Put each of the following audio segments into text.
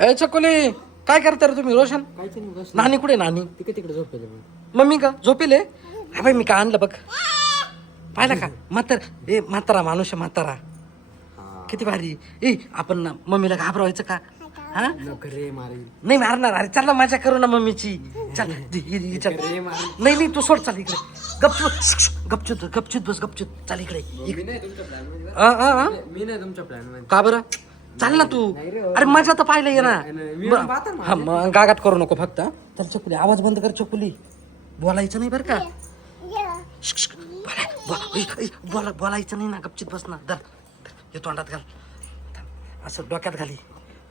ए चकोली काय करता रे तुम्ही? रोशन काहीच नाही बस. नानी कुठे? नानी तिकडे झोपले मम्मी का झोपेले? हा बाई मी का आणलं बघ, पाहिलं का? म्हातारा माणूस आहे म्हातारा, किती भारी. आपण ना मम्मीला घाबरवायचं का? हा रे मारेल. नाही मारणार. अरे चल ना मजा करू ना मम्मीची. चल चल. नाही नाही तू सोड, चल इकडे गपचूत गपचूत बस गपचूत. चल इकडे. मी नाही तुमच्या प्लॅन मध्ये. मी नाही तुमच्या प्लॅन मध्ये. का बरं? चाल ना तू. अरे मजा तर पाहिलं ये ना. हा मग गागाट करू नको फक्त. चल चकुली आवाज बंद कर. चकुली बोलायचं नाही बरं का. बोलायचं नाही ना. गपचित बस ना. धर हे तोंडात घाल, असं डोक्यात घाली.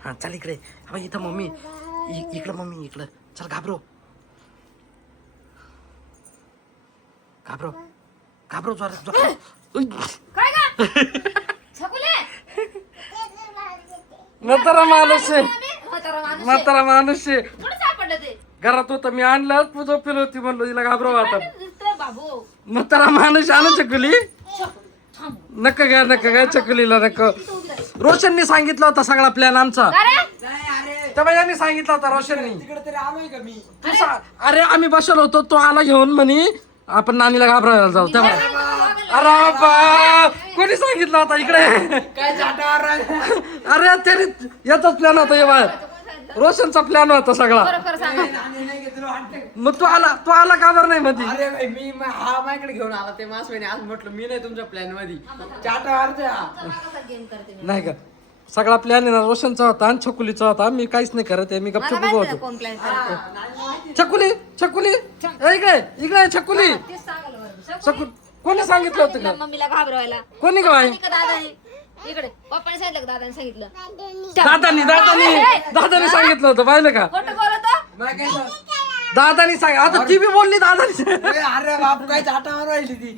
हा चल इकडे. हा इथं मम्मी इकडं. मम्मी इकडं. चल घाबरो जोरात. काय का छकुले? म्हातारा माणूस आहे. म्हातारा माणूस आहे. कुठे सापडलं ते? घरात होतं मी आणलं. तू झोपेल होती म्हणलो तिला घाबरव आता. दिसतोय बाबू. म्हातारा माणूस आणू चकुली. नका घ्या चकुलीला नका. रोशननी सांगितलं होता सगळा प्लॅन आमचा. अरे त्या बायांनी सांगितलं होता रोशननी. तिकडे तरी आलोय का मी? अरे आम्ही बसलो होतो, तो आला घेऊन म्हणे आपण नानीला घाबरायला जाऊ. तेव्हा अरे बा कोणी सांगितलं होता इकडे? काय जाटावर अरे त्याने याचाच प्लॅन होता. हे बाहेर रोशनचा प्लॅन होता सगळा. खरं सांगा. नाही घेतलं वाटतं. मग तू आला का बरं नाही मध्ये? अरे भाई मी हा माझ्याकडे घेऊन आला ते मासवेने. आज म्हटलं मी नाही तुमच्या प्लॅन मध्ये. चाटावर गेम करते मी. नाही का सगळा प्लॅन आहे ना रोशनचा होता आणि छकुलीचा होता. मी काहीच नाही करत आहे. मी मला गपचूप माहिती उभा नाही होतो. कोण प्लॅन करते. छकुली इकडे छकुली. तेच सांगायला बरं. कोणी सांगितलं होतं का? मम्मीला घाबरवायला. कोणी काय? आणि का दादाने इकडे पप्पाने सांगितलं का दादाने सांगितलं? दादानी सांगितलं होतं. पाहिलं का? खोटं बोलतो. दादानी सांग. आता ती बी बोलली दादानी. अरे बाप काय चाटावर राहिली ती.